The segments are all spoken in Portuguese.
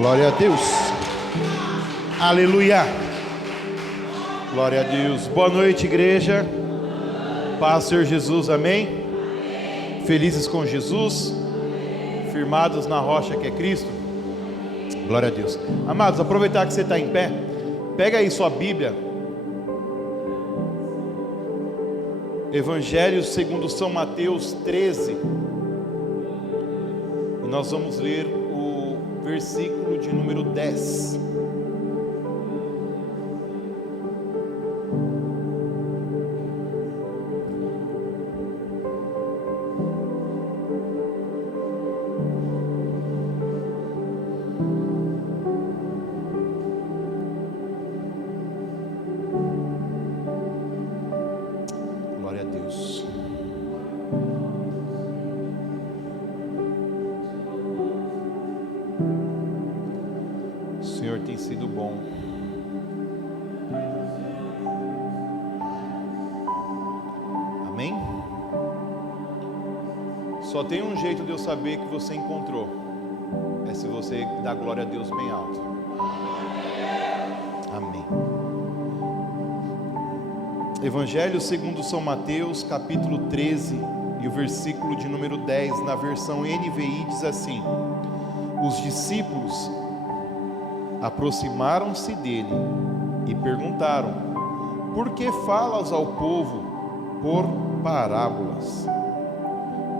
Glória a Deus. Aleluia. Glória a Deus. Boa noite, igreja. Paz, Senhor Jesus, amém? Felizes com Jesus, firmados na rocha que é Cristo. Glória a Deus. Amados, aproveitar que você está em pé, pega aí sua Bíblia. Evangelho segundo São Mateus 13. E nós vamos ler o versículo de número 10. Glória a Deus. O Senhor tem sido bom. Amém? Só tem um jeito de eu saber que você encontrou. É se você dá glória a Deus bem alto. Amém. Evangelho segundo São Mateus, capítulo 13, e o versículo de número 10, na versão NVI, diz assim: os discípulos aproximaram-se dele e perguntaram: por que falas ao povo por parábolas?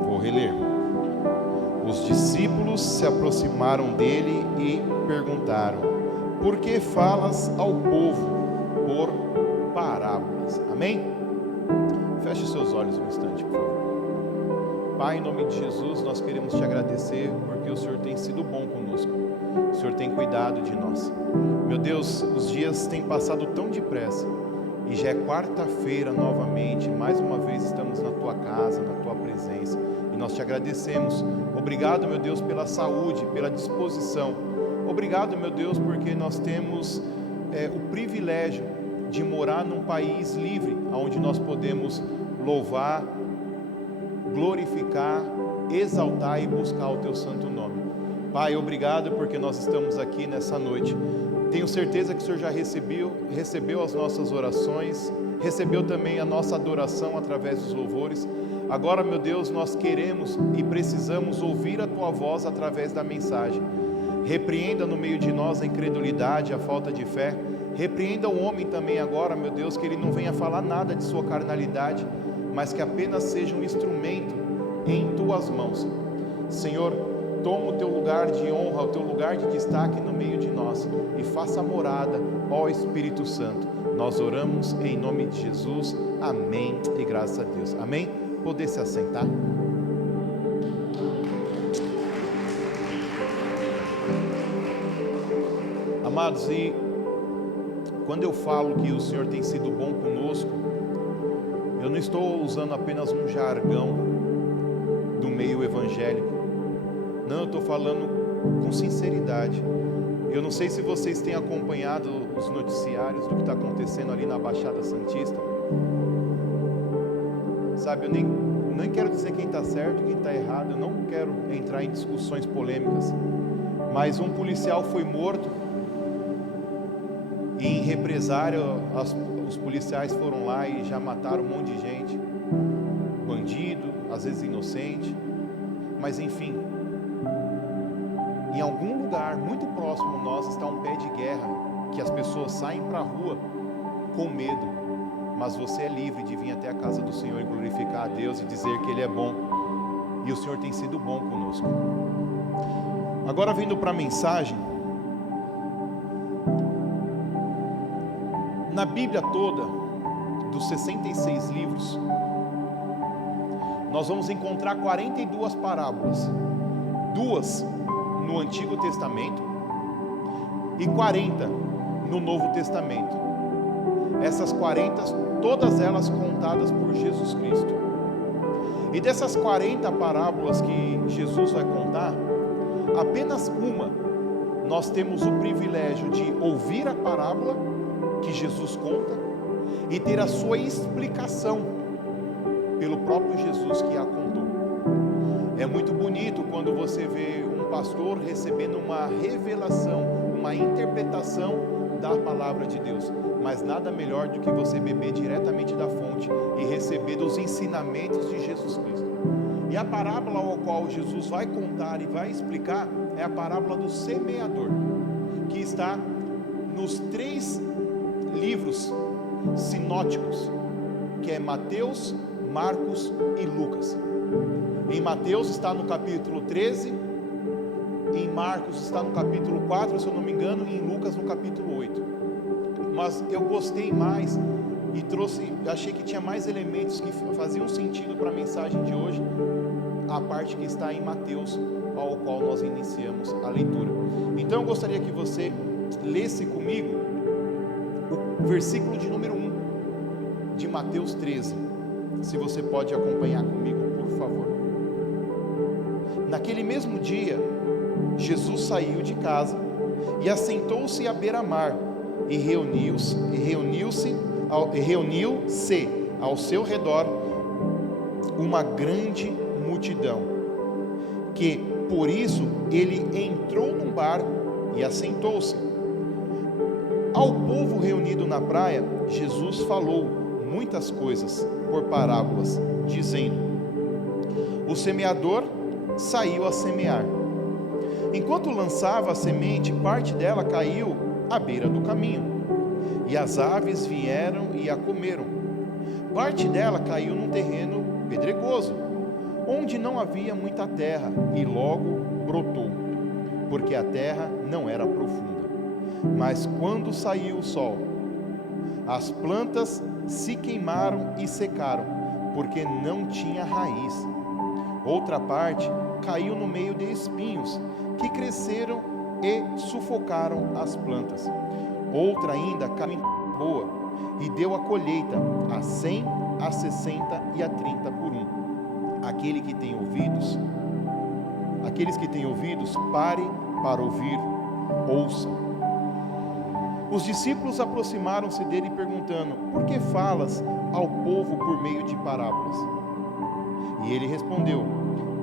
Vou reler. Os discípulos se aproximaram dele e perguntaram: por que falas ao povo por parábolas? Amém? Feche seus olhos um instante, por favor. Pai, em nome de Jesus, nós queremos te agradecer porque o Senhor tem sido bom conosco. O Senhor tem cuidado de nós. Meu Deus, os dias têm passado tão depressa e já é quarta-feira novamente. Mais uma vez estamos na tua casa, na tua presença, e nós te agradecemos. Obrigado, meu Deus, pela saúde, pela disposição. Obrigado, meu Deus, porque nós temos o privilégio de morar num país livre, onde nós podemos louvar, glorificar, exaltar e buscar o teu santo nome. Pai, obrigado porque nós estamos aqui nessa noite. Tenho certeza que o Senhor já recebeu as nossas orações, recebeu também a nossa adoração através dos louvores. Agora, meu Deus, nós queremos e precisamos ouvir a tua voz através da mensagem. Repreenda no meio de nós a incredulidade, a falta de fé. Repreenda o homem também agora, meu Deus, que ele não venha falar nada de sua carnalidade, mas que apenas seja um instrumento em tuas mãos. Senhor, toma o teu lugar de honra, o teu lugar de destaque no meio de nós e faça morada, ó Espírito Santo. Nós oramos em nome de Jesus, amém e graças a Deus, amém? Poder se assentar. Amados, e quando eu falo que o Senhor tem sido bom conosco, eu não estou usando apenas um jargão do meio evangélico. Não, eu estou falando com sinceridade. Eu não sei se vocês têm acompanhado os noticiários do que está acontecendo ali na Baixada Santista. Sabe, eu nem quero dizer quem está certo e quem está errado. Eu não quero entrar em discussões polêmicas. Mas um policial foi morto. E em represária, os policiais foram lá e já mataram um monte de gente. Bandido, às vezes inocente. Mas enfim, em algum lugar muito próximo a nós está um pé de guerra, que as pessoas saem para a rua com medo. Mas você é livre de vir até a casa do Senhor e glorificar a Deus e dizer que Ele é bom. E o Senhor tem sido bom conosco. Agora, vindo para a mensagem, na Bíblia toda, dos 66 livros, nós vamos encontrar 42 parábolas, 2 no Antigo Testamento e 40 no Novo Testamento. Essas 40, todas elas contadas por Jesus Cristo. E dessas 40 parábolas que Jesus vai contar, apenas uma nós temos o privilégio de ouvir a parábola que Jesus conta e ter a sua explicação pelo próprio Jesus que a contou. É muito bonito quando você vê um pastor recebendo uma revelação, uma interpretação da palavra de Deus, mas nada melhor do que você beber diretamente da fonte e receber dos ensinamentos de Jesus Cristo. E a parábola ao qual Jesus vai contar e vai explicar é a parábola do semeador, que está nos 3 livros sinóticos, que é Mateus, Marcos e Lucas. Em Mateus está no capítulo 13, em Marcos está no capítulo 4, se eu não me engano, e em Lucas no capítulo 8. Mas eu gostei mais e achei que tinha mais elementos que faziam sentido para a mensagem de hoje, a parte que está em Mateus, ao qual nós iniciamos a leitura. Então eu gostaria que você lesse comigo o versículo de número 1 de Mateus 13, se você pode acompanhar comigo, por favor. Naquele mesmo dia, Jesus saiu de casa e assentou-se à beira-mar, e reuniu-se ao seu redor uma grande multidão, que por isso ele entrou num barco e assentou-se. Ao povo reunido na praia, Jesus falou muitas coisas por parábolas, dizendo: o semeador saiu a semear. Enquanto lançava a semente, parte dela caiu à beira do caminho, e as aves vieram e a comeram. Parte dela caiu num terreno pedregoso, onde não havia muita terra, e logo brotou, porque a terra não era profunda. Mas quando saiu o sol, as plantas se queimaram e secaram, porque não tinha raiz. Outra parte caiu no meio de espinhos, que cresceram e sufocaram as plantas. Outra ainda caiu em boa, e deu a colheita a 100, a 60 e a 30 por um. Aqueles que têm ouvidos, pare para ouvir, ouçam. Os discípulos aproximaram-se dele perguntando: por que falas ao povo por meio de parábolas? E ele respondeu: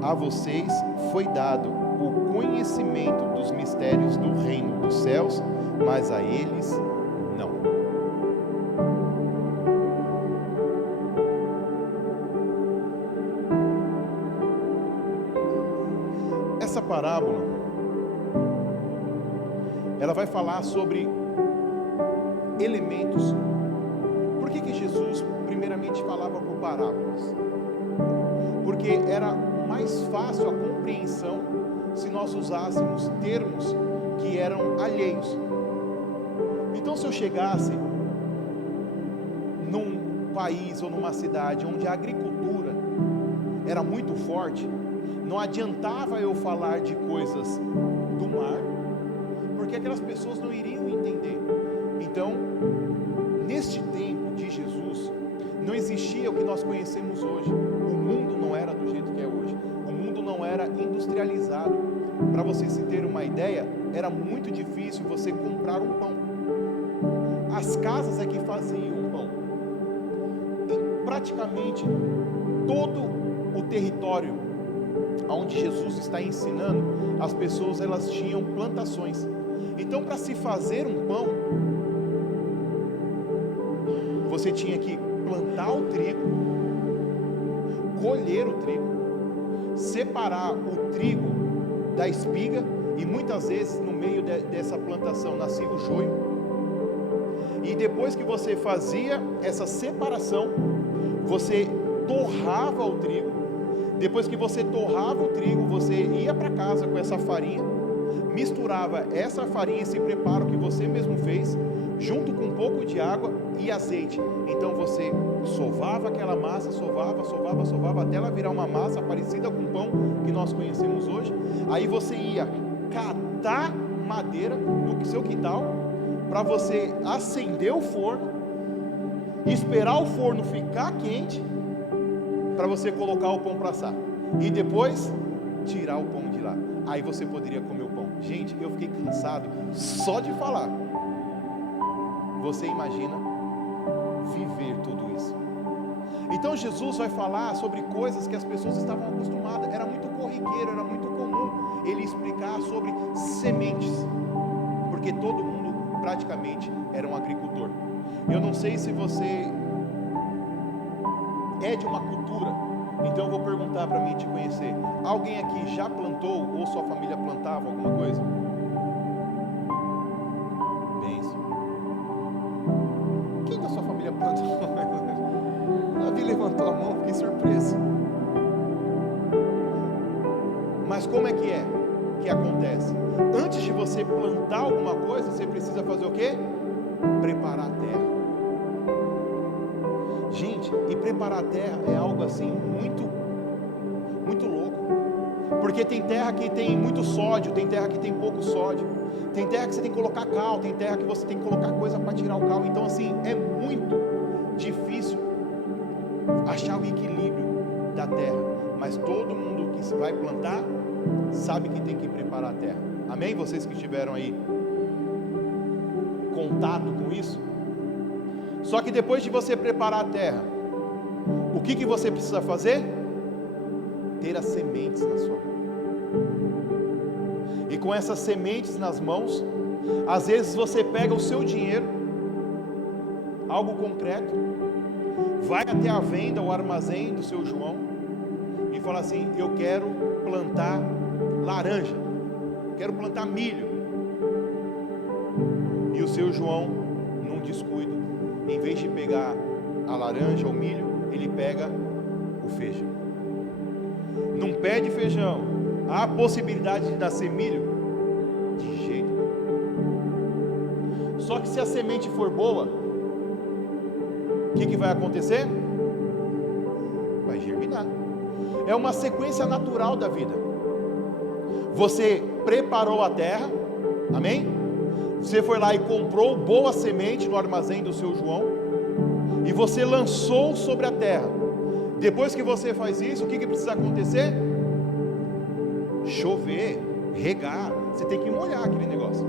a vocês foi dado o conhecimento dos mistérios do reino dos céus, mas a eles não. Essa parábola, ela vai falar sobre elementos. Por que Jesus primeiramente falava por parábolas? Porque era mais fácil a compreensão se nós usássemos termos que eram alheios. Então, se eu chegasse num país ou numa cidade onde a agricultura era muito forte, não adiantava eu falar de coisas do mar, porque aquelas pessoas não iriam entender. Então, neste tempo de Jesus, não existia o que nós conhecemos hoje. O mundo não era do jeito que é hoje. O mundo não era industrializado. Para vocês se terem uma ideia, era muito difícil você comprar um pão. As casas é que faziam o pão. Em praticamente todo o território onde Jesus está ensinando, as pessoas elas tinham plantações. Então, para se fazer um pão, você tinha que plantar o trigo, colher o trigo, separar o trigo da espiga, e muitas vezes no meio dessa plantação nascia o joio. E depois que você fazia essa separação, você torrava o trigo. Depois que você torrava o trigo, você ia para casa com essa farinha, misturava essa farinha, esse preparo que você mesmo fez, junto com um pouco de água e azeite. Então você sovava aquela massa, sovava, até ela virar uma massa parecida com o pão que nós conhecemos hoje. Aí você ia catar madeira do seu quintal, para você acender o forno, esperar o forno ficar quente, para você colocar o pão para assar, e depois tirar o pão de lá. Aí você poderia comer o pão. Gente, eu fiquei cansado só de falar. Você imagina viver tudo isso? Então Jesus vai falar sobre coisas que as pessoas estavam acostumadas, era muito corriqueiro, era muito comum ele explicar sobre sementes, porque todo mundo praticamente era um agricultor. Eu não sei se você é de uma cultura, então eu vou perguntar para mim te conhecer. Alguém aqui já plantou ou sua família plantava alguma coisa? Benção. Quem da sua família planta? Davi levantou a mão, fiquei surpreso. Mas como é que acontece? Antes de você plantar alguma coisa, você precisa fazer o quê? Preparar a terra. Gente, e preparar a terra é algo assim muito louco. Porque tem terra que tem muito sódio, tem terra que tem pouco sódio, tem terra que você tem que colocar cal, tem terra que você tem que colocar coisa para tirar o cal. Então assim, é muito difícil achar o equilíbrio da terra. Mas todo mundo que vai plantar sabe que tem que preparar a terra. Amém? Vocês que tiveram aí contato com isso. Só que depois de você preparar a terra, o que você precisa fazer? Ter as sementes na sua mão. E com essas sementes nas mãos, às vezes você pega o seu dinheiro, algo concreto, vai até a venda, o armazém do seu João, e fala assim: eu quero plantar laranja, quero plantar milho. E o seu João, num descuido, em vez de pegar a laranja ou o milho, ele pega o feijão. Num pé de feijão, há a possibilidade de nascer milho? De jeito nenhum. Só que se a semente for boa, o que vai acontecer? Vai germinar. É uma sequência natural da vida. Você preparou a terra, amém? Você foi lá e comprou boa semente no armazém do seu João, e você lançou sobre a terra. Depois que você faz isso, o que precisa acontecer? Chover, regar, você tem que molhar aquele negócio.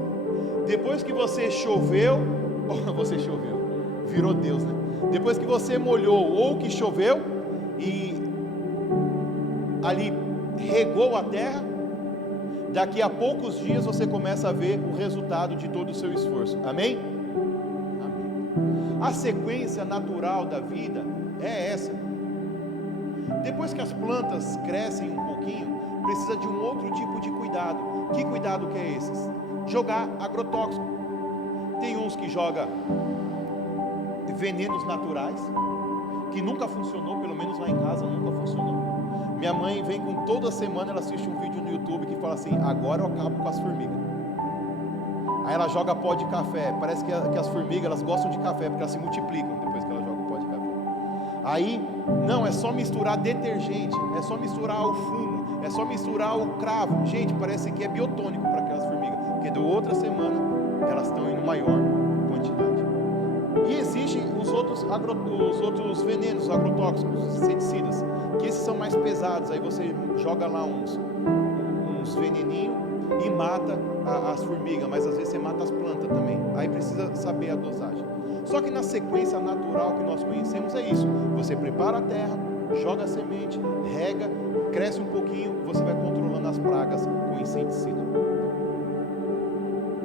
Depois que você choveu, virou Deus, né? Depois que você molhou ou que choveu e ali regou a terra, daqui a poucos dias você começa a ver o resultado de todo o seu esforço. Amém? Amém. A sequência natural da vida é essa. Depois que as plantas crescem um pouquinho, precisa de um outro tipo de cuidado. Que cuidado que é esse? Jogar agrotóxico. Tem uns que jogam venenos naturais, que nunca funcionou, pelo menos lá em casa nunca funcionou. Minha mãe vem com toda semana, ela assiste um vídeo no YouTube que fala assim: agora eu acabo com as formigas. Aí ela joga pó de café. Parece que as formigas, elas gostam de café, porque elas se multiplicam depois que ela joga o pó de café. Aí, não, é só misturar detergente, é só misturar o fumo, é só misturar o cravo. Gente, parece que é biotônico para aquelas formigas, porque da outra semana elas estão em maior quantidade. E existem os outros venenos, os agrotóxicos, os inseticidas, que esses são mais pesados. Aí você joga lá uns veneninhos e mata as formigas, mas às vezes você mata as plantas também. Aí precisa saber a dosagem. Só que na sequência natural que nós conhecemos é isso: você prepara a terra, joga a semente, rega, cresce um pouquinho, você vai controlando as pragas com inseticida.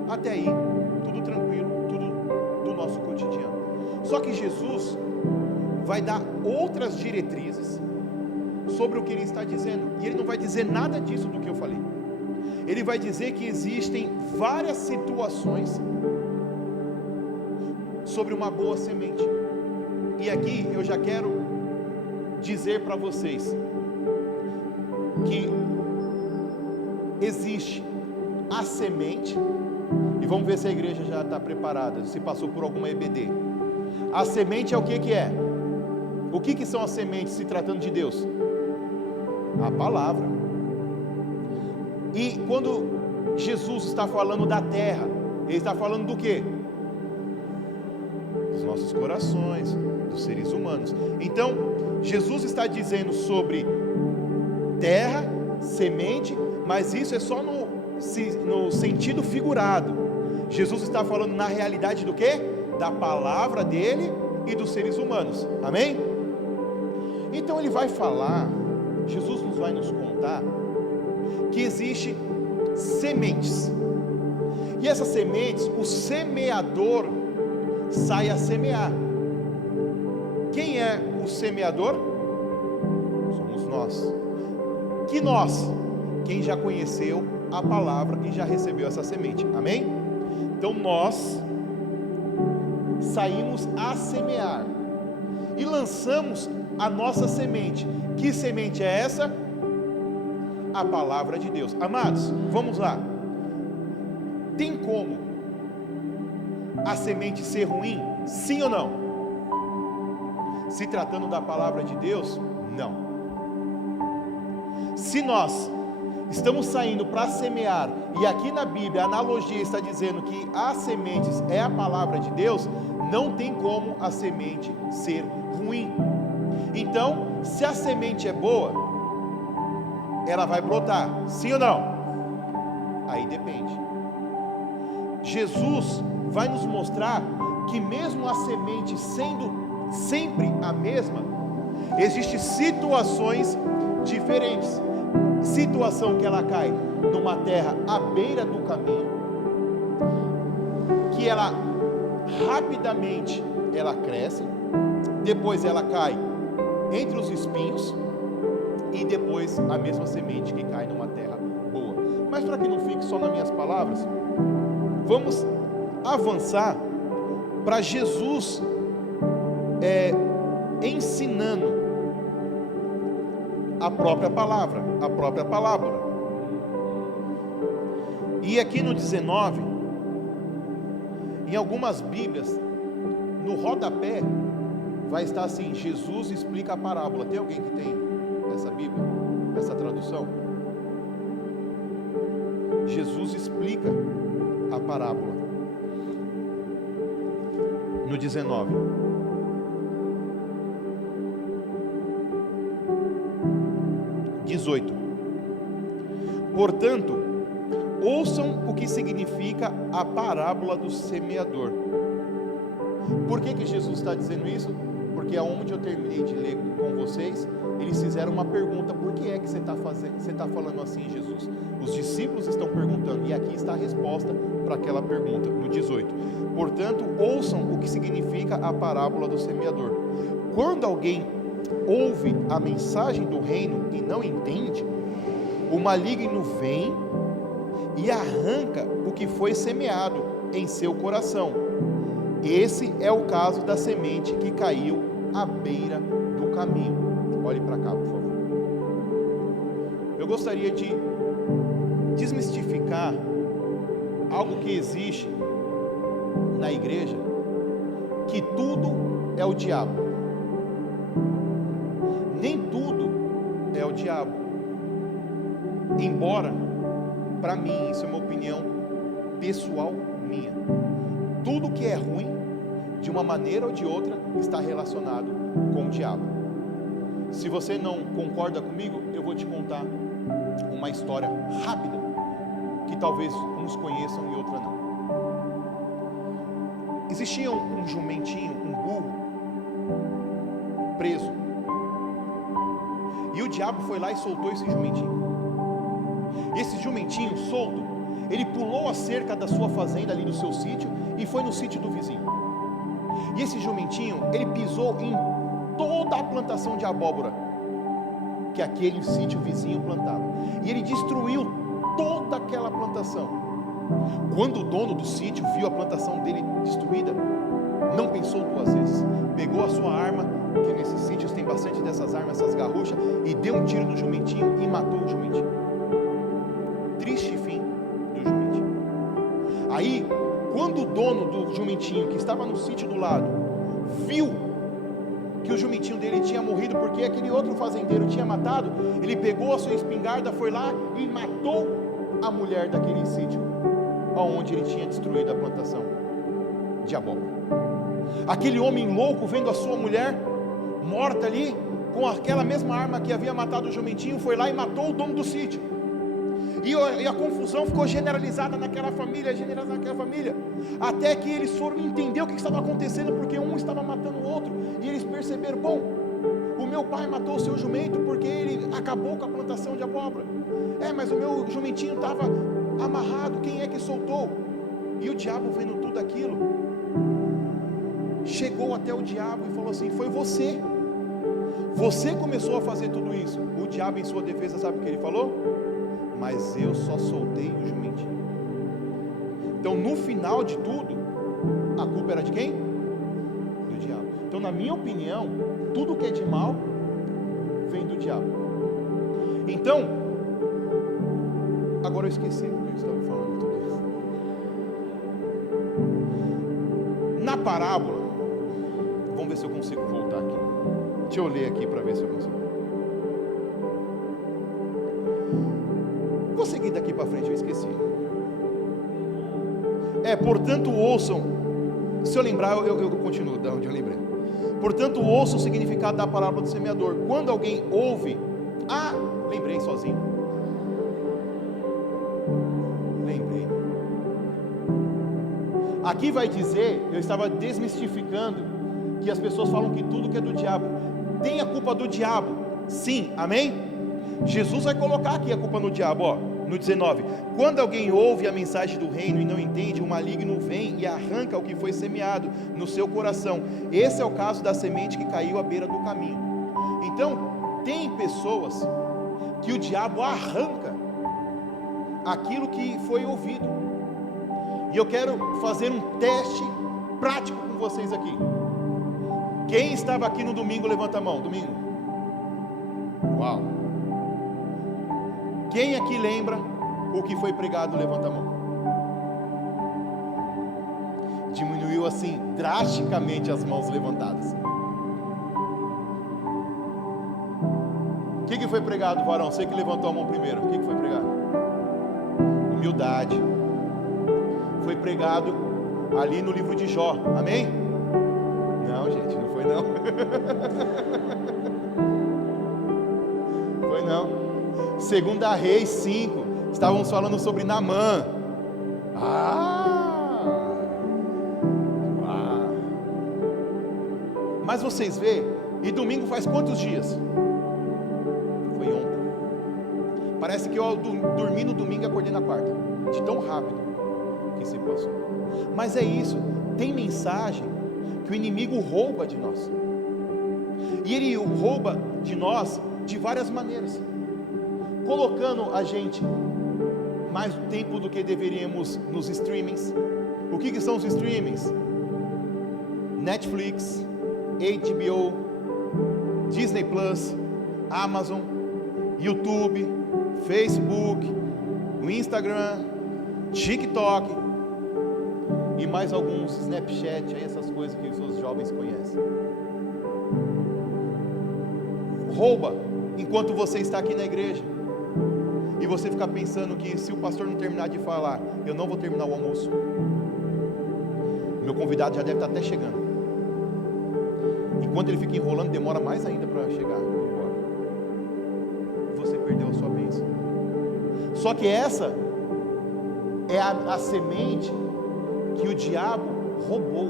Até aí, tudo tranquilo, tudo do nosso cotidiano. Só que Jesus vai dar outras diretrizes sobre o que ele está dizendo, e ele não vai dizer nada disso do que eu falei. Ele vai dizer que existem várias situações sobre uma boa semente. E aqui eu já quero dizer para vocês que existe a semente, e vamos ver se a igreja já está preparada, se passou por alguma EBD. A semente é o que é? O que são as sementes se tratando de Deus? A palavra. E quando Jesus está falando da terra, ele está falando do quê? Dos nossos corações, dos seres humanos. Então, Jesus está dizendo sobre terra, semente, mas isso é só no sentido figurado. Jesus está falando na realidade do quê? Da palavra dele e dos seres humanos. Amém? Então ele vai falar, Jesus vai nos contar que existe sementes. E essas sementes, o semeador sai a semear. Quem é o semeador? Somos nós. Que nós? Quem já conheceu a palavra e já recebeu essa semente. Amém? Então nós saímos a semear e lançamos a nossa semente. Que semente é essa? A palavra de Deus. Amados, vamos lá. Tem como a semente ser ruim? Sim ou não? Se tratando da palavra de Deus, não. Se nós estamos saindo para semear, e aqui na Bíblia a analogia está dizendo que as sementes é a palavra de Deus, não tem como a semente ser ruim. Então, se a semente é boa, ela vai brotar, sim ou não? Aí depende. Jesus vai nos mostrar que mesmo a semente sendo sempre a mesma, existem situações diferentes. Situação que ela cai numa terra à beira do caminho, que ela rapidamente ela cresce, depois ela cai entre os espinhos, e depois a mesma semente que cai numa terra boa. Mas para que não fique só nas minhas palavras, vamos avançar para Jesus ensinando a própria palavra, E aqui no 19, em algumas Bíblias, no rodapé, vai estar assim: Jesus explica a parábola. Tem alguém que tem essa Bíblia, essa tradução? Jesus explica a parábola. No 19. Portanto, ouçam o que significa a parábola do semeador. Por que Jesus está dizendo isso? Porque aonde eu terminei de ler com vocês, eles fizeram uma pergunta: por que é que você está falando assim, Jesus? Os discípulos estão perguntando, e aqui está a resposta para aquela pergunta, no 18. Portanto, ouçam o que significa a parábola do semeador. Quando alguém ouve a mensagem do reino e não entende, o maligno vem e arranca o que foi semeado em seu coração. Esse é o caso da semente que caiu à beira do caminho. Olhe para cá, por favor. Eu gostaria de desmistificar algo que existe na igreja, que tudo é o diabo. Nem tudo é o diabo. Embora, para mim, isso é uma opinião pessoal minha. Tudo que é ruim, de uma maneira ou de outra, está relacionado com o diabo. Se você não concorda comigo, eu vou te contar uma história rápida, que talvez uns conheçam e outra não. Existia um jumentinho, um burro, preso. E o diabo foi lá e soltou esse jumentinho. E esse jumentinho solto, ele pulou a cerca da sua fazenda, ali do seu sítio, e foi no sítio do vizinho. E esse jumentinho, ele pisou em toda a plantação de abóbora que aquele sítio vizinho plantava. E ele destruiu toda aquela plantação. Quando o dono do sítio viu a plantação dele destruída, não pensou duas vezes. Pegou a sua arma, que nesses sítios tem bastante dessas armas, essas garruchas, e deu um tiro no jumentinho e matou o jumentinho. Triste fim do jumentinho. Aí, quando o dono do jumentinho, que estava no sítio do lado, viu que o jumentinho dele tinha morrido porque aquele outro fazendeiro tinha matado, ele pegou a sua espingarda, foi lá e matou a mulher daquele sítio, onde ele tinha destruído a plantação de abóbora. Aquele homem louco, vendo a sua mulher morta ali, com aquela mesma arma que havia matado o jumentinho, foi lá e matou o dono do sítio. E a confusão ficou generalizada naquela família, até que eles foram entender o que estava acontecendo, porque um estava matando o outro, e eles perceberam: bom, o meu pai matou o seu jumento porque ele acabou com a plantação de abóbora. Mas o meu jumentinho estava amarrado, quem é que soltou? E o diabo, vendo tudo aquilo, chegou até o diabo e falou assim: foi você começou a fazer tudo isso. O diabo, em sua defesa, sabe o que ele falou? Mas eu só soltei o jumentinho. Então, no final de tudo, a culpa era de quem? Do diabo. Então, na minha opinião, tudo que é de mal vem do diabo. Então, agora eu esqueci porque eu estava falando tudo isso. Na parábola, vamos ver se eu consigo voltar aqui. Deixa eu ler aqui para ver se eu consigo. Vou seguir daqui para frente, eu esqueci. Portanto ouçam. Se eu lembrar, eu continuo de onde eu lembrei. Portanto ouçam o significado da parábola do semeador. Quando alguém ouve, lembrei sozinho. Lembrei. Aqui vai dizer, eu estava desmistificando, que as pessoas falam que tudo que é do diabo tem a culpa do diabo. Sim, amém? Jesus vai colocar aqui a culpa no diabo, no 19: quando alguém ouve a mensagem do reino e não entende, o maligno vem e arranca o que foi semeado no seu coração. Esse é o caso da semente que caiu à beira do caminho. Então, tem pessoas que o diabo arranca aquilo que foi ouvido. E eu quero fazer um teste prático com vocês aqui. Quem estava aqui no domingo, levanta a mão. Domingo. Uau. Quem aqui lembra o que foi pregado, levanta a mão. Diminuiu assim drasticamente as mãos levantadas. O que foi pregado, varão? Você que levantou a mão primeiro. O que foi pregado? Humildade. Foi pregado ali no livro de Jó. Amém? Não, gente, não foi não. Foi não. 2 Reis 5, estávamos falando sobre Naamã. Mas vocês vê, e domingo faz quantos dias? Foi ontem. Parece que eu dormi no domingo e acordei na quarta, de tão rápido que se passou. Mas é isso, tem mensagem que o inimigo rouba de nós, e ele rouba de nós de várias maneiras, colocando a gente mais tempo do que deveríamos nos streamings. O que são os streamings? Netflix, HBO, Disney Plus, Amazon, YouTube, Facebook, o Instagram, TikTok e mais alguns, Snapchat, aí essas coisas que os jovens conhecem. Rouba enquanto você está aqui na igreja. E você fica pensando que se o pastor não terminar de falar, eu não vou terminar o almoço. Meu convidado já deve estar até chegando. Enquanto ele fica enrolando, demora mais ainda para chegar embora. Você perdeu a sua bênção. Só que essa é a semente que o diabo roubou.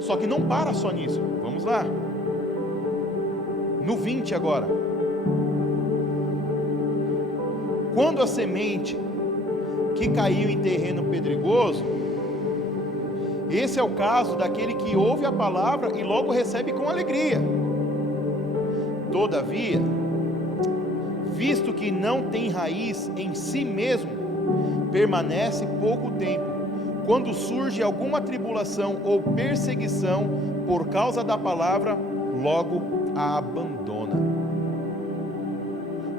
Só que não para só nisso. Vamos lá. No 20 agora. Quando a semente que caiu em terreno pedregoso, esse é o caso daquele que ouve a palavra e logo recebe com alegria. Todavia, visto que não tem raiz em si mesmo, permanece pouco tempo. Quando surge alguma tribulação ou perseguição por causa da palavra, logo a abandona.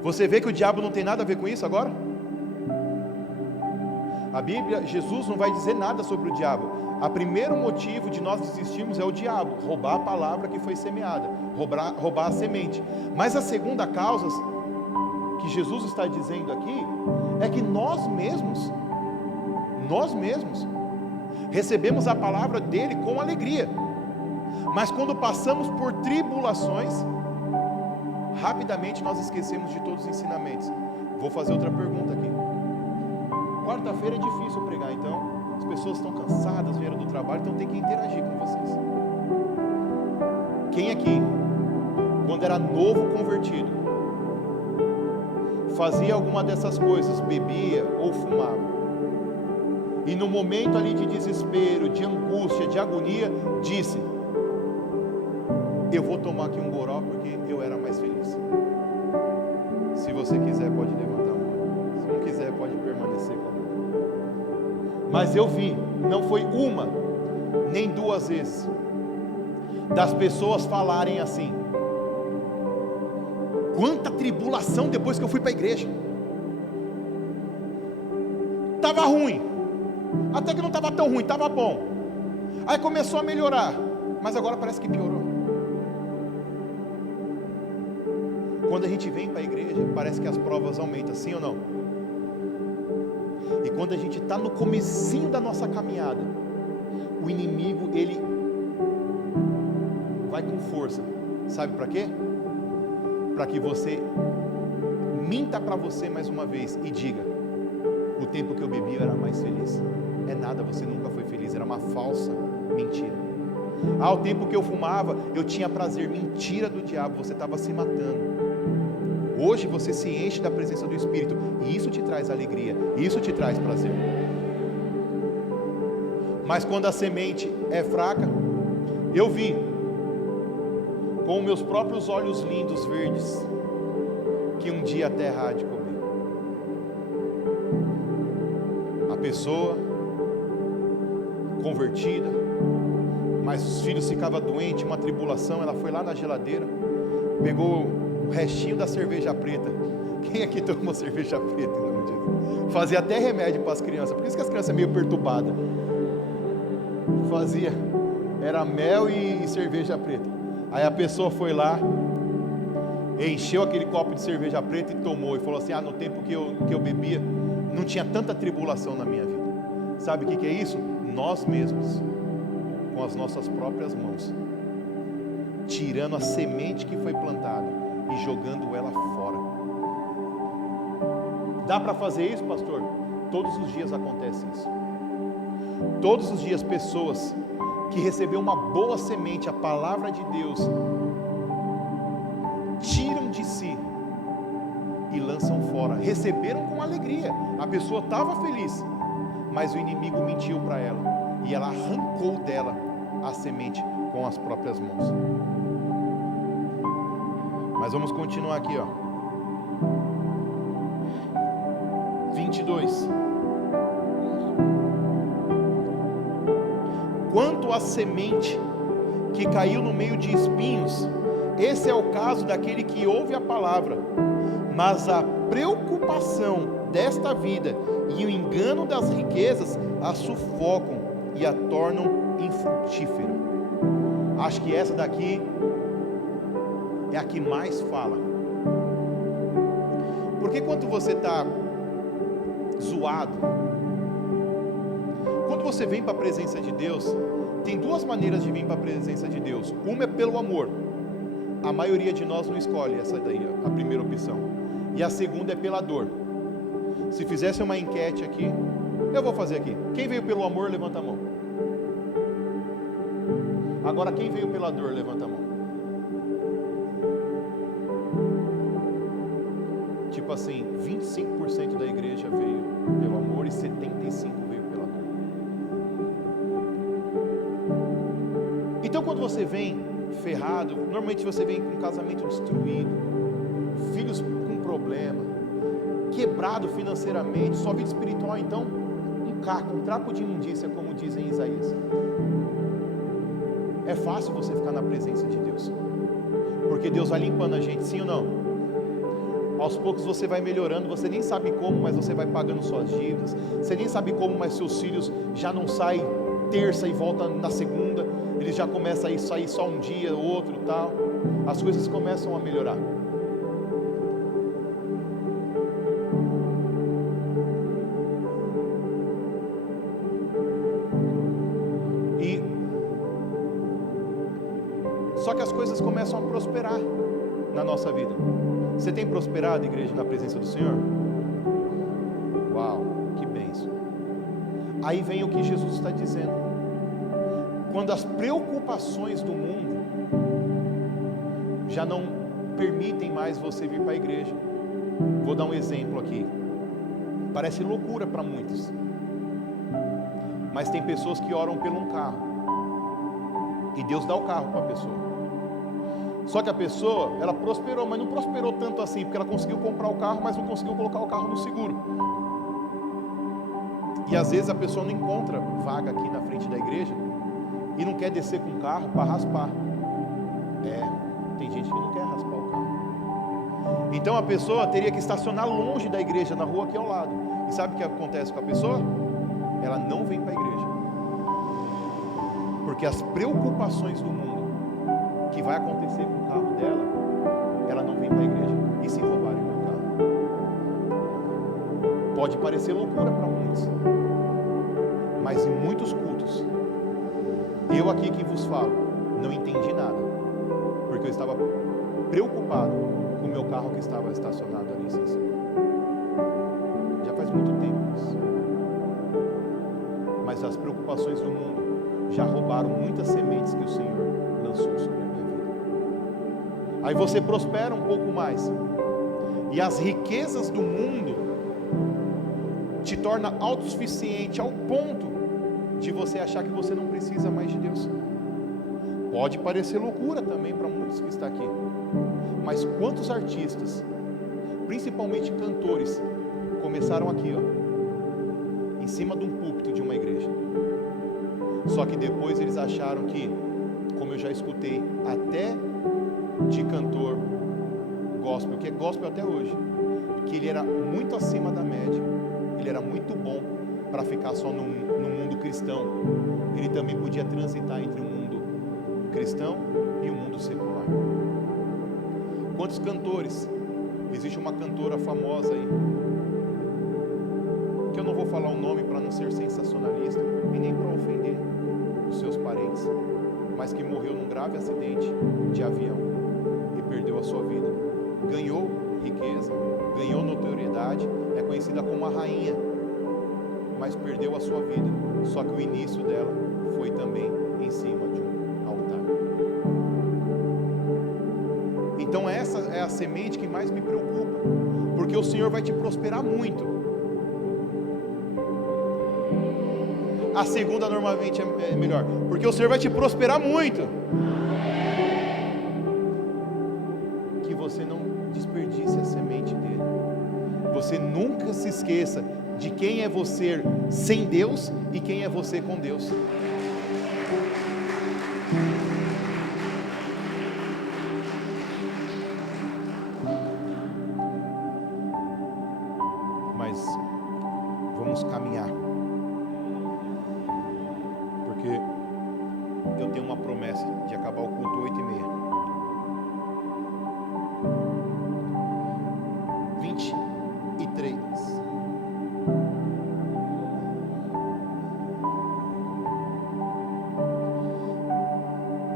Você vê que o diabo não tem nada a ver com isso agora? A Bíblia, Jesus não vai dizer nada sobre o diabo. O primeiro motivo de nós desistirmos é o diabo, roubar a palavra que foi semeada, roubar a semente. Mas a segunda causa que Jesus está dizendo aqui é que nós mesmos recebemos a palavra dele com alegria, mas quando passamos por tribulações, rapidamente nós esquecemos de todos os ensinamentos. Vou fazer outra pergunta aqui. Quarta-feira é difícil pregar, então as pessoas estão cansadas, vieram do trabalho, então tem que interagir com vocês. Quem aqui quando era novo convertido, fazia alguma dessas coisas, bebia ou fumava, e no momento ali de desespero, de angústia, de agonia, disse: eu vou tomar aqui um goró porque eu era mais feliz. Se você quiser pode levantar a mão, se não quiser pode permanecer com a mão. Mas eu vi, não foi uma nem duas vezes, das pessoas falarem assim: quanta tribulação depois que eu fui para a igreja, estava ruim, até que não estava tão ruim, estava bom, aí começou a melhorar, mas agora parece que piorou. Quando a gente vem para a igreja, parece que as provas aumentam, sim ou não? E quando a gente está no comecinho da nossa caminhada, o inimigo, ele vai com força, sabe para quê? Para que você minta para você mais uma vez e diga: o tempo que eu bebi eu era mais feliz. É nada, você nunca foi feliz, era uma falsa mentira. O tempo que eu fumava eu tinha prazer, mentira do diabo, você estava se matando. Hoje você se enche da presença do Espírito, e isso te traz alegria, isso te traz prazer. Mas quando a semente é fraca, eu vi com meus próprios olhos lindos verdes que um dia a terra há de comer. A pessoa convertida, mas os filhos ficavam doentes, uma tribulação, ela foi lá na geladeira, pegou o restinho da cerveja preta. Quem aqui tomou cerveja preta em nome de Jesus? Fazia até remédio para as crianças, por isso que as crianças são meio perturbadas. Fazia, era mel e cerveja preta. Aí a pessoa foi lá, encheu aquele copo de cerveja preta e tomou, e falou assim: no tempo que eu bebia, não tinha tanta tribulação na minha vida. Sabe o que é isso? Nós mesmos, com as nossas próprias mãos, tirando a semente que foi plantada e jogando ela fora. Dá para fazer isso, pastor? Todos os dias acontece isso. Todos os dias pessoas que receberam uma boa semente, a palavra de Deus, tiram de si e lançam fora. Receberam com alegria, a pessoa estava feliz, mas o inimigo mentiu para ela, e ela arrancou dela a semente com as próprias mãos. Mas vamos continuar aqui, 22. Quanto à semente que caiu no meio de espinhos, esse é o caso daquele que ouve a palavra, mas a preocupação desta vida e o engano das riquezas a sufocam e a tornam infrutífera. Acho que essa daqui é a que mais fala. Porque quando você está zoado, quando você vem para a presença de Deus, tem duas maneiras de vir para a presença de Deus. Uma é pelo amor. A maioria de nós não escolhe essa daí, a primeira opção. E a segunda é pela dor. Se fizesse uma enquete aqui, eu vou fazer aqui. Quem veio pelo amor, levanta a mão. Agora, quem veio pela dor, levanta a mão. Tipo assim, 25% da igreja veio pelo amor e 75% veio pela dor. Então, quando você vem ferrado, normalmente você vem com um casamento destruído, filhos com problema, quebrado financeiramente, sua vida espiritual, então, um caco, um trapo de imundícia, como dizem em Isaías. É fácil você ficar na presença de Deus, porque Deus vai limpando a gente, sim ou não? Aos poucos você vai melhorando, você nem sabe como, mas você vai pagando suas dívidas, você nem sabe como, mas seus filhos já não saem terça e voltam na segunda, eles já começam a sair só um dia, outro e tal, as coisas começam a melhorar. Só que as coisas começam a prosperar na nossa vida. Você tem prosperado, igreja, na presença do Senhor? Uau, que bênção. Aí vem o que Jesus está dizendo. Quando as preocupações do mundo já não permitem mais você vir para a igreja. Vou dar um exemplo aqui. Parece loucura para muitos, mas tem pessoas que oram por um carro, e Deus dá o carro para a pessoa. Só que a pessoa, ela prosperou, mas não prosperou tanto assim, porque ela conseguiu comprar o carro, mas não conseguiu colocar o carro no seguro. E às vezes a pessoa não encontra vaga aqui na frente da igreja e não quer descer com o carro para raspar. Tem gente que não quer raspar o carro. Então a pessoa teria que estacionar longe da igreja, na rua aqui ao lado. E sabe o que acontece com a pessoa? Ela não vem para a igreja, porque as preocupações do mundo que vai acontecer com o carro dela, ela não vem para a igreja. E se roubarem o meu carro? Pode parecer loucura para muitos, mas em muitos cultos, eu aqui que vos falo, não entendi nada, porque eu estava preocupado com o meu carro que estava estacionado ali em cima. Já faz muito tempo isso. Mas as preocupações do mundo já roubaram muitas sementes que o Senhor lançou sobre a minha vida. Aí você prospera um pouco mais, e as riquezas do mundo te torna autossuficiente ao ponto de você achar que você não precisa mais de Deus. Pode parecer loucura também para muitos que estão aqui, mas quantos artistas, principalmente cantores, começaram aqui, em cima de um púlpito de uma igreja, só que depois eles acharam que, como eu já escutei até de cantor gospel, que é gospel até hoje, que ele era muito acima da média, ele era muito bom para ficar só no mundo cristão, ele também podia transitar entre o mundo cristão e o mundo secular. Quantos cantores? Existe uma cantora famosa aí, que eu não vou falar o nome para não ser sensacionalista e nem para ofender os seus parentes, mas que morreu num grave acidente de avião e perdeu a sua vida. Ganhou riqueza, ganhou notoriedade, é conhecida como a rainha, mas perdeu a sua vida. Só que o início dela foi também em cima de um altar. Então essa é a semente que mais me preocupa, porque o Senhor vai te prosperar muito. A segunda normalmente é melhor, porque o Senhor vai te prosperar muito. Que você não desperdice a semente dele. Você nunca se esqueça de quem é você sem Deus e quem é você com Deus. Mas vamos caminhar, porque eu tenho uma promessa de acabar o culto 8h30. 23.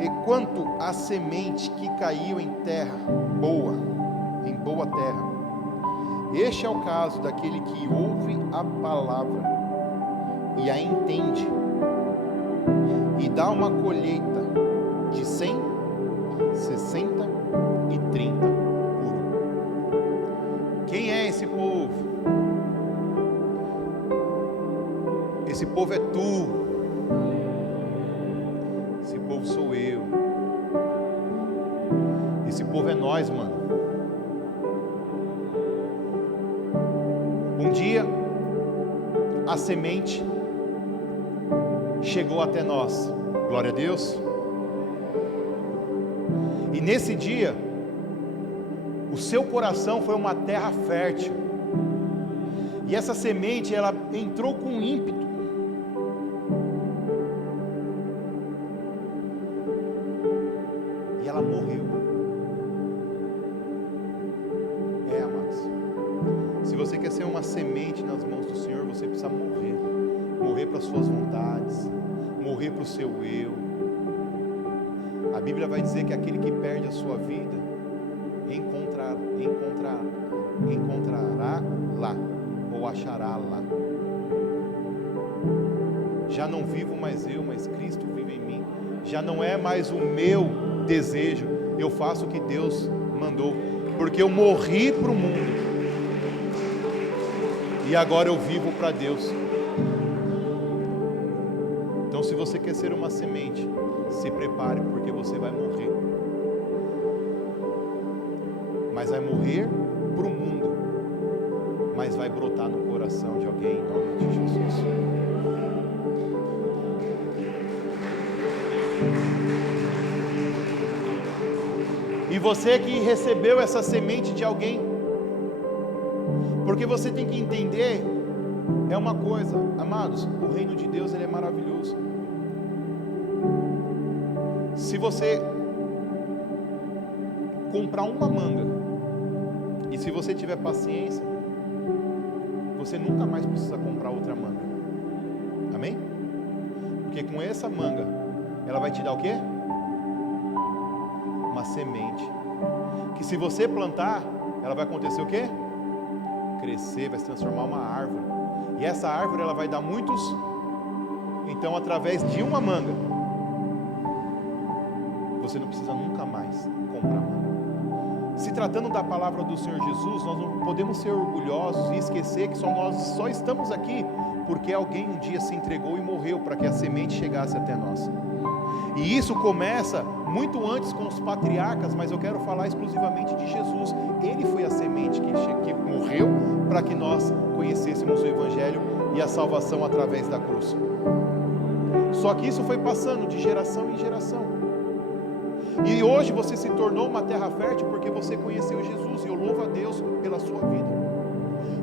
E quanto à semente que caiu em terra boa, em boa terra, este é o caso daquele que ouve a palavra e a entende, e dá uma colheita de 100, 60 e 30 por um. Quem é esse povo? Esse povo é tu. Esse povo sou eu. Esse povo é nós, mano. Um dia a semente chegou até nós. Glória a Deus. E nesse dia o seu coração foi uma terra fértil. E essa semente, ela entrou com ímpeto. E ela morreu. Amados. Se você quer ser uma semente nas mãos do Senhor, você precisa morrer. Morrer para as suas vontades. Morrer para o seu eu. A Bíblia vai dizer que aquele que perde a sua vida encontrará lá, ou achará lá. Já não vivo mais eu, mas Cristo vive em mim. Já não é mais o meu desejo, eu faço o que Deus mandou, porque eu morri para o mundo e agora eu vivo para Deus. Então, se você quer ser uma semente, se prepare, porque você vai morrer, mas vai morrer para o mundo, mas vai brotar no coração de alguém em nome de Jesus. E você que recebeu essa semente de alguém, porque você tem que entender, é uma coisa, amados, o reino de Deus ele é maravilhoso. Se você comprar uma manga, e se você tiver paciência, você nunca mais precisa comprar outra manga. Amém? Porque com essa manga, ela vai te dar o quê? Uma semente, que se você plantar, ela vai acontecer o quê? Crescer, vai se transformar uma árvore, e essa árvore ela vai dar muitos. Então, através de uma manga, você não precisa nunca mais comprar manga. Se tratando da palavra do Senhor Jesus, nós não podemos ser orgulhosos e esquecer que nós só estamos aqui porque alguém um dia se entregou e morreu para que a semente chegasse até nós. E isso começa muito antes com os patriarcas, mas eu quero falar exclusivamente de Jesus. Ele foi a semente que morreu para que nós conhecêssemos o Evangelho e a salvação através da cruz. Só que isso foi passando de geração em geração. E hoje você se tornou uma terra fértil porque você conheceu Jesus, e eu louvo a Deus pela sua vida.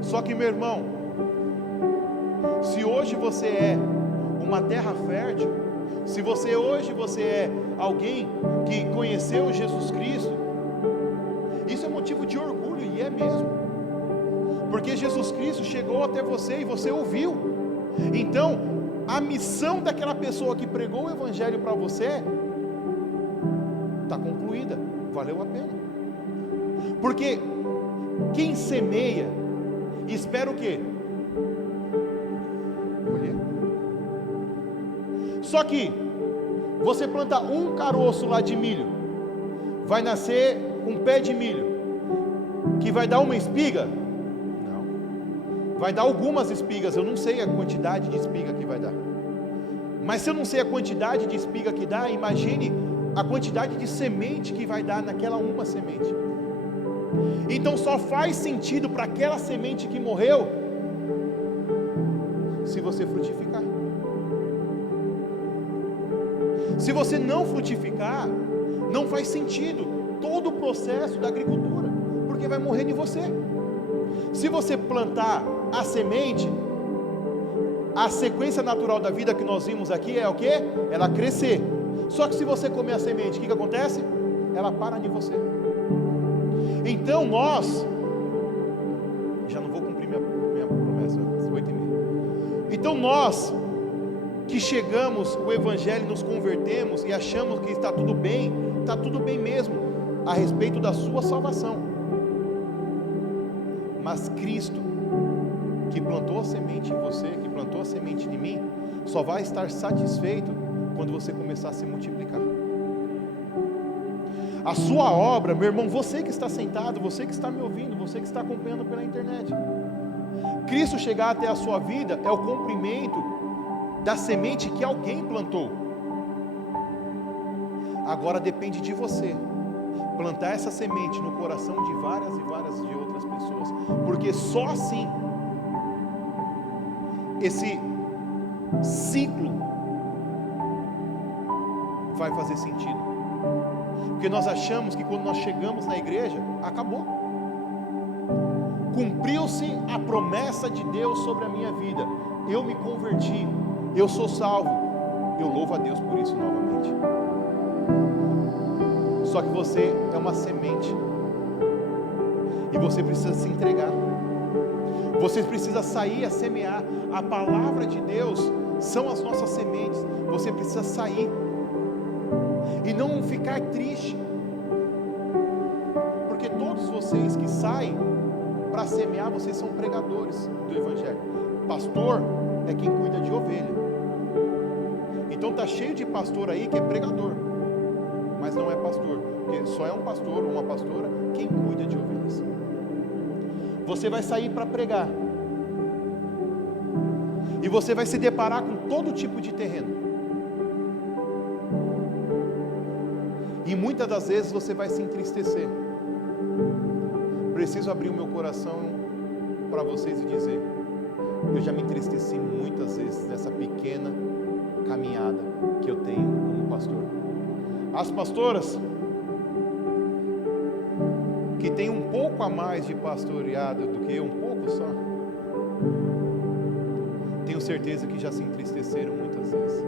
Só que, meu irmão, se hoje você é uma terra fértil, se hoje você é alguém que conheceu Jesus Cristo, isso é motivo de orgulho, e é mesmo, porque Jesus Cristo chegou até você e você ouviu. Então, a missão daquela pessoa que pregou o Evangelho para você está concluída, valeu a pena. Porque quem semeia espera o quê? Colher. Só que você planta um caroço lá de milho, vai nascer um pé de milho que vai dar uma espiga? Não. Vai dar algumas espigas, eu não sei a quantidade de espiga que vai dar. Mas se eu não sei a quantidade de espiga que dá, imagine a quantidade de semente que vai dar naquela uma semente. Então só faz sentido para aquela semente que morreu se você frutificar. Se você não frutificar, não faz sentido todo o processo da agricultura, porque vai morrer de você. Se você plantar a semente, a sequência natural da vida que nós vimos aqui é o quê? Ela crescer. Só que se você comer a semente, o que acontece? Ela para de você. Então nós, já não vou cumprir minha promessa, 8h30. Então nós, que chegamos, o Evangelho, nos convertemos e achamos que está tudo bem mesmo, a respeito da sua salvação. Mas Cristo, que plantou a semente em você, que plantou a semente em mim, só vai estar satisfeito quando você começar a se multiplicar. A sua obra, meu irmão, você que está sentado, você que está me ouvindo, você que está acompanhando pela internet, Cristo chegar até a sua vida é o cumprimento da semente que alguém plantou. Agora depende de você plantar essa semente no coração de várias e várias de outras pessoas, porque só assim esse ciclo vai fazer sentido. Porque nós achamos que quando nós chegamos na igreja, acabou. Cumpriu-se a promessa de Deus sobre a minha vida. Eu me converti, eu sou salvo. Eu louvo a Deus por isso novamente. Só que você é uma semente, e você precisa se entregar. Você precisa sair a semear. A palavra de Deus são as nossas sementes. Você precisa sair e não ficar triste, porque todos vocês que saem para semear, vocês são pregadores do Evangelho. Pastor é quem cuida de ovelha. Então está cheio de pastor aí que é pregador, mas não é pastor, porque só é um pastor ou uma pastora quem cuida de ovelhas. Você vai sair para pregar. E você vai se deparar com todo tipo de terreno. E muitas das vezes você vai se entristecer. Preciso abrir o meu coração para vocês e dizer: eu já me entristeci muitas vezes nessa pequena caminhada que eu tenho como pastor. As pastoras que têm um pouco a mais de pastoreado do que eu, um pouco só, tenho certeza que já se entristeceram muitas vezes.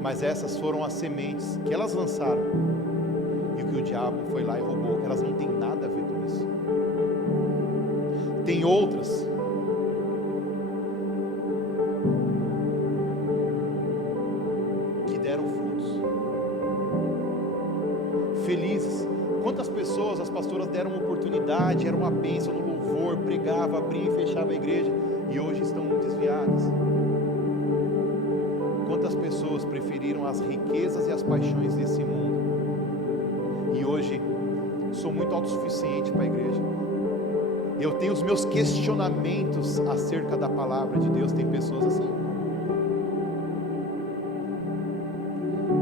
Mas essas foram as sementes que elas lançaram, e o que o diabo foi lá e roubou. Elas não têm nada a ver com isso. Tem outras que deram frutos felizes. Quantas pessoas as pastoras deram uma oportunidade, era uma bênção no louvor, pregava, abria e fechava a igreja, e hoje estão desviadas. Quantas pessoas preferiram as riquezas e as paixões desse mundo, e hoje sou muito autossuficiente para a igreja. Eu tenho os meus questionamentos acerca da palavra de Deus. Tem pessoas assim,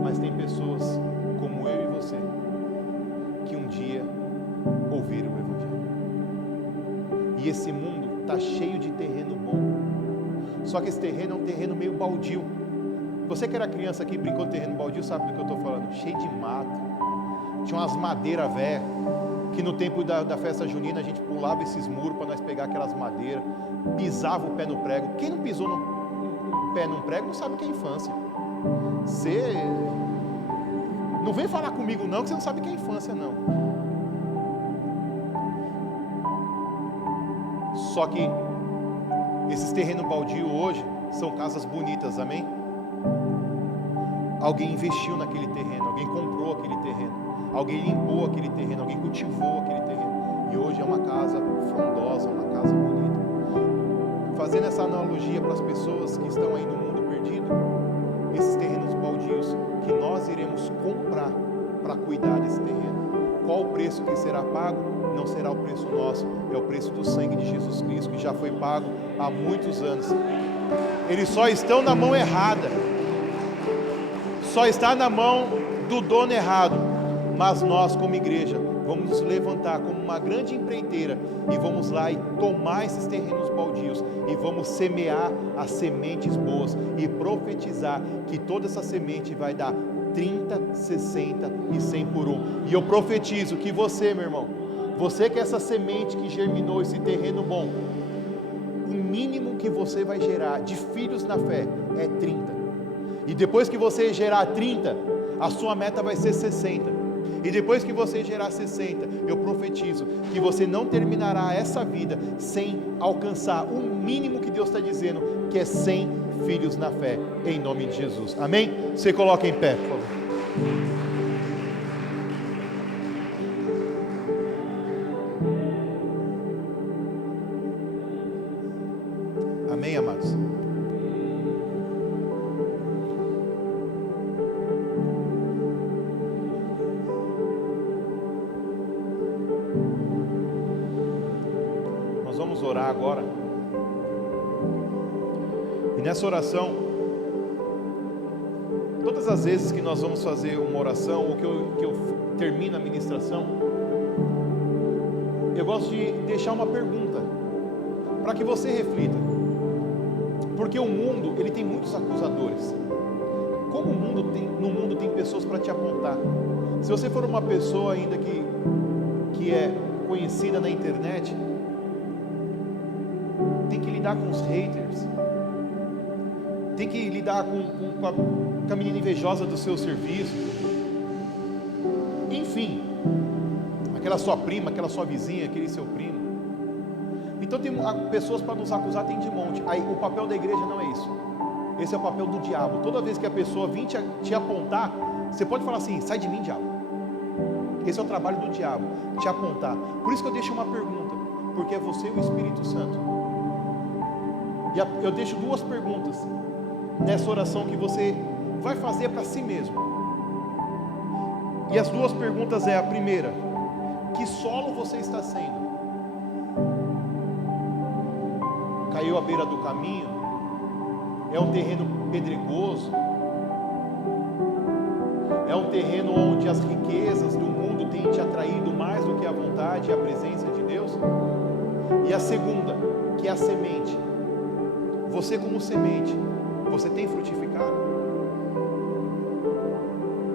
mas tem pessoas como eu e você que um dia ouviram o Evangelho. E esse mundo está cheio de terreno bom, só que esse terreno é um terreno meio baldio. Você que era criança aqui, brincou de terreno baldio, sabe do que eu estou falando? Cheio de mato, tinha umas madeiras velhas, que no tempo da festa junina a gente pulava esses muros para nós pegar aquelas madeiras, pisava o pé no prego. Quem não pisou no pé num prego não sabe o que é infância. Você não vem falar comigo não, que você não sabe o que é infância não. Só que esses terrenos baldios hoje são casas bonitas, amém? Alguém investiu naquele terreno, alguém comprou aquele terreno, alguém limpou aquele terreno, alguém cultivou aquele terreno, e hoje é uma casa frondosa, uma casa bonita. Fazendo essa analogia para as pessoas que estão aí no mundo perdido, esses terrenos baldios que nós iremos comprar para cuidar desse terreno, qual o preço que será pago? Não será o preço nosso, é o preço do sangue de Jesus Cristo, que já foi pago há muitos anos. Eles só estão na mão errada, só está na mão do dono errado, mas nós como igreja vamos nos levantar como uma grande empreiteira e vamos lá e tomar esses terrenos baldios e vamos semear as sementes boas e profetizar que toda essa semente vai dar 30, 60 e 100 por um. E eu profetizo que você, meu irmão, você que é essa semente que germinou esse terreno bom, o mínimo que você vai gerar de filhos na fé é 30. E depois que você gerar 30, a sua meta vai ser 60. E depois que você gerar 60, eu profetizo que você não terminará essa vida sem alcançar o mínimo que Deus está dizendo, que é 100 filhos na fé, em nome de Jesus. Amém? Você coloca em pé, por favor. Amém, amados? Nós vamos orar agora. E nessa oração, todas as vezes que nós vamos fazer uma oração, ou que eu termino a ministração, eu gosto de deixar uma pergunta, para que você reflita. Porque o mundo, ele tem muitos acusadores. Como no mundo tem pessoas para te apontar. Se você for uma pessoa ainda que é conhecida na internet, tem que lidar com os haters, tem que lidar com a menina invejosa do seu serviço, enfim, aquela sua prima, aquela sua vizinha, aquele seu primo. Então tem pessoas para nos acusar, tem de monte. Aí o papel da igreja não é isso. Esse é o papel do diabo. Toda vez que a pessoa vir te apontar, você pode falar assim: sai de mim, diabo. Esse é o trabalho do diabo, te apontar. Por isso que eu deixo uma pergunta, porque é você e o Espírito Santo. E eu deixo duas perguntas nessa oração que você vai fazer para si mesmo. E as duas perguntas é: a primeira, que solo você está sendo? Caiu à beira do caminho? É um terreno pedregoso? É um terreno onde as riquezas do mundo têm te atraído mais do que a vontade e a presença de Deus? E a segunda, que é a semente. Você como semente, você tem frutificado?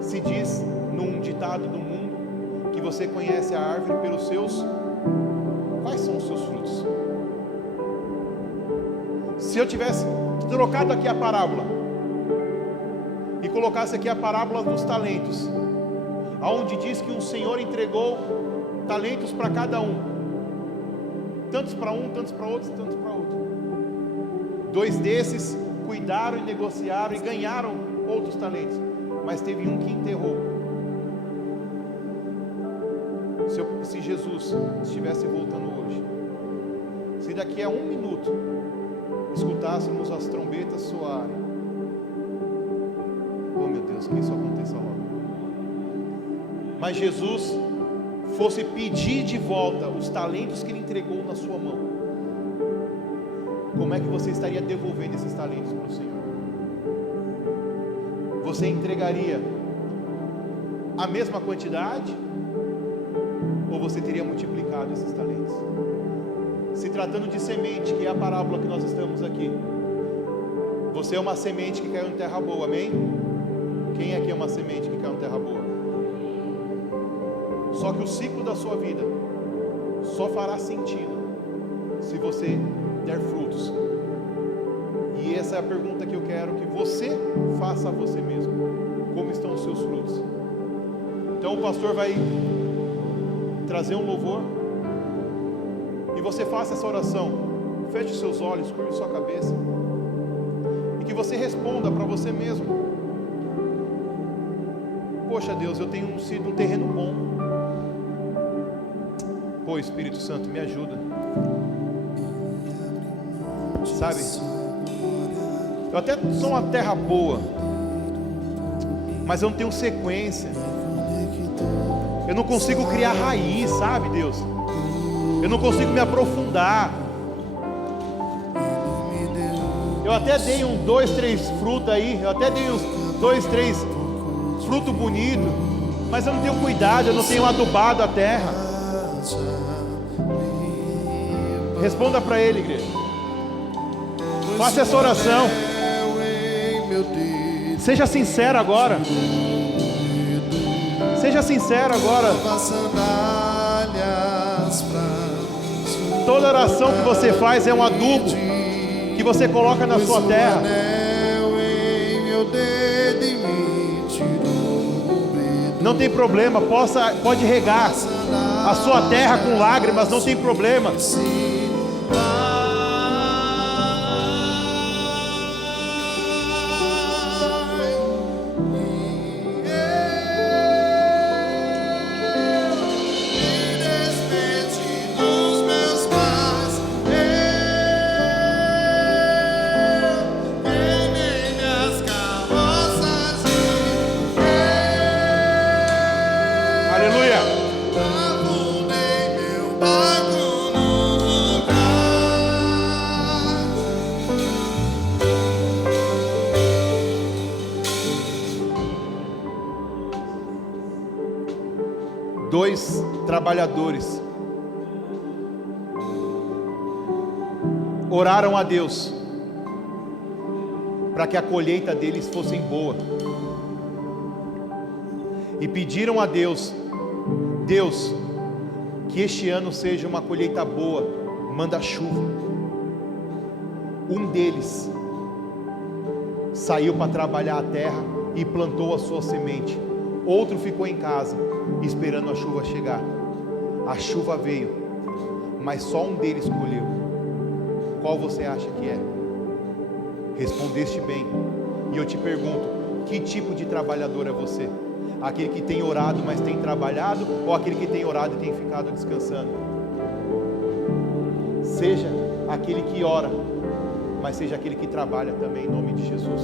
Se diz num ditado do mundo que você conhece a árvore pelos seus... Quais são os seus frutos? Se eu tivesse trocado aqui a parábola e colocasse aqui a parábola dos talentos, aonde diz que um senhor entregou talentos para cada um, tantos para um, tantos para outros, tantos para outro. 2 desses cuidaram e negociaram e ganharam outros talentos, mas teve um que enterrou. Se Jesus estivesse voltando hoje, se daqui a 1 minuto escutássemos as trombetas soarem, oh meu Deus, que isso aconteça logo, mas Jesus fosse pedir de volta os talentos que Ele entregou na sua mão, como é que você estaria devolvendo esses talentos para o Senhor? Você entregaria a mesma quantidade? Ou você teria multiplicado esses talentos? Se tratando de semente, que é a parábola que nós estamos aqui, você é uma semente que caiu em terra boa, amém? Quem aqui é uma semente que caiu em terra boa? Só que o ciclo da sua vida só fará sentido se você der frutos. E essa é a pergunta que eu quero que você faça a você mesmo: como estão os seus frutos? Então o pastor vai trazer um louvor e você faça essa oração, feche os seus olhos, curve sua cabeça e que você responda para você mesmo: poxa Deus, eu tenho sido um terreno bom. Pô, Espírito Santo, me ajuda. Sabe, eu até sou uma terra boa, mas eu não tenho sequência. Eu não consigo criar raiz, sabe, Deus? Eu não consigo me aprofundar. Eu até dei 2, 3 frutos aí, eu até dei uns 2, 3 frutos bonitos, mas eu não tenho cuidado, eu não tenho adubado a terra. Responda para Ele, igreja. Faça essa oração. Seja sincero agora. Seja sincero agora. Toda oração que você faz é um adubo que você coloca na sua terra. Não tem problema, pode regar a sua terra com lágrimas, não tem problema. Trabalhadores oraram a Deus para que a colheita deles fosse boa e pediram a Deus: Deus, que este ano seja uma colheita boa, manda chuva. Um deles saiu para trabalhar a terra e plantou a sua semente. Outro ficou em casa esperando a chuva chegar. A chuva veio, mas só um deles colheu. Qual você acha que é? Respondeste bem. E eu te pergunto: que tipo de trabalhador é você? Aquele que tem orado, mas tem trabalhado, ou aquele que tem orado e tem ficado descansando? Seja aquele que ora, mas seja aquele que trabalha também, em nome de Jesus.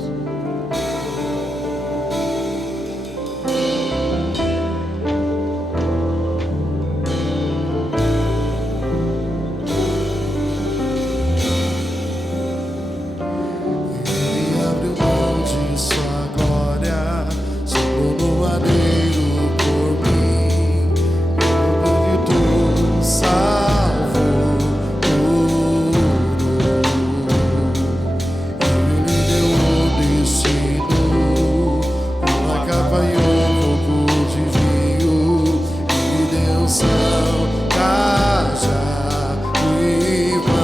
no madeiro por mim, e tu salvo tudo. Ele lhe deu o destino, uma capa e um pouco de vinho, e lhe deu sal, caixa e pão.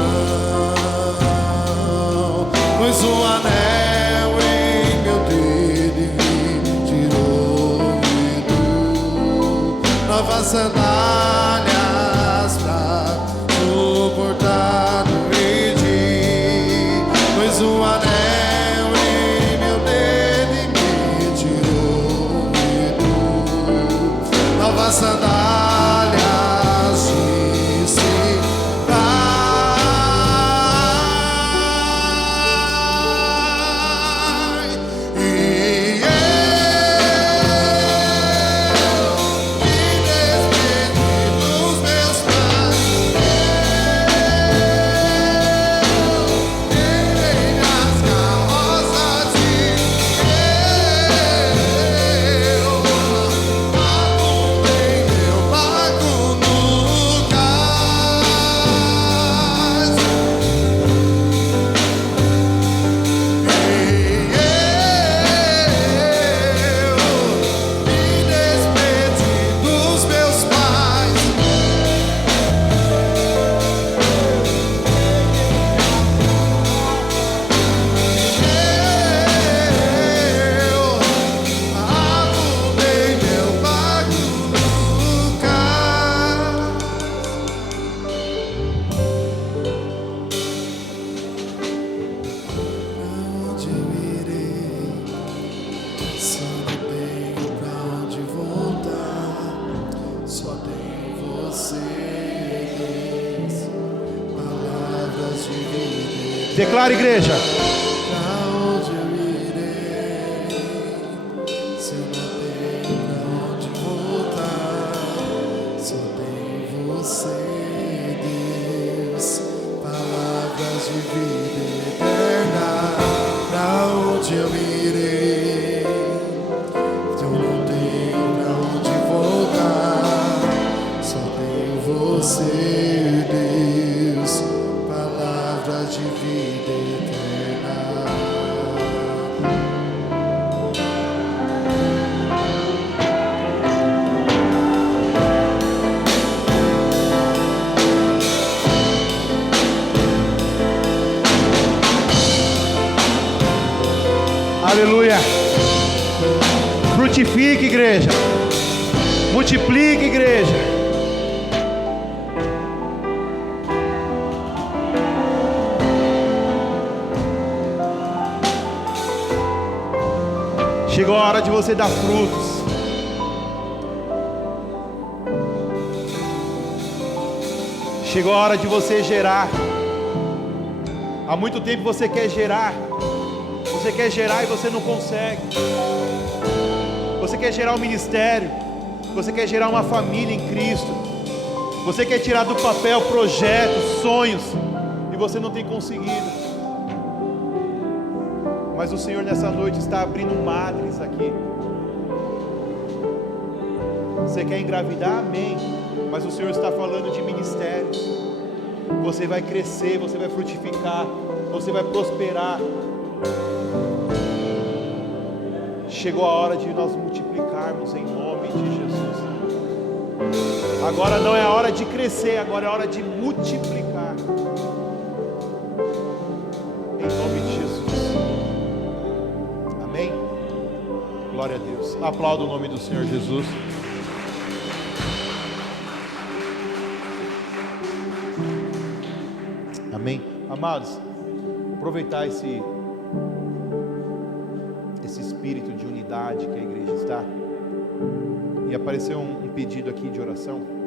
Pois um anel em meu dedo tirou-me novas sandálias pra suportar no medir. Pois um anel em meu dedo me tirou-me novas sandálias de Declara, igreja. Pra onde eu irei, se eu não tenho pra onde voltar? Só tenho você, Deus, palavras de vida eterna. Pra onde eu irei, se eu não tenho pra onde voltar? Só tenho você, Deus, palavras de vida eterna. Aleluia. Frutifique, igreja. Multiplique, igreja. Chegou a hora de você dar frutos. Chegou a hora de você gerar. Há muito tempo você quer gerar. Você quer gerar e você não consegue. Você quer gerar um ministério. Você quer gerar uma família em Cristo. Você quer tirar do papel projetos, sonhos, e você não tem conseguido. Mas o Senhor nessa noite está abrindo madres aqui. Você quer engravidar? Amém. Mas o Senhor está falando de ministérios. Você vai crescer, você vai frutificar, você vai prosperar. Chegou a hora de nós multiplicarmos em nome de Jesus. Agora não é a hora de crescer, agora é a hora de multiplicar. Em nome de Jesus. Amém? Glória a Deus. Aplauda o nome do Senhor Jesus. Amém? Amados, aproveitar esse espírito de unidade que a igreja está. E apareceu um pedido aqui de oração.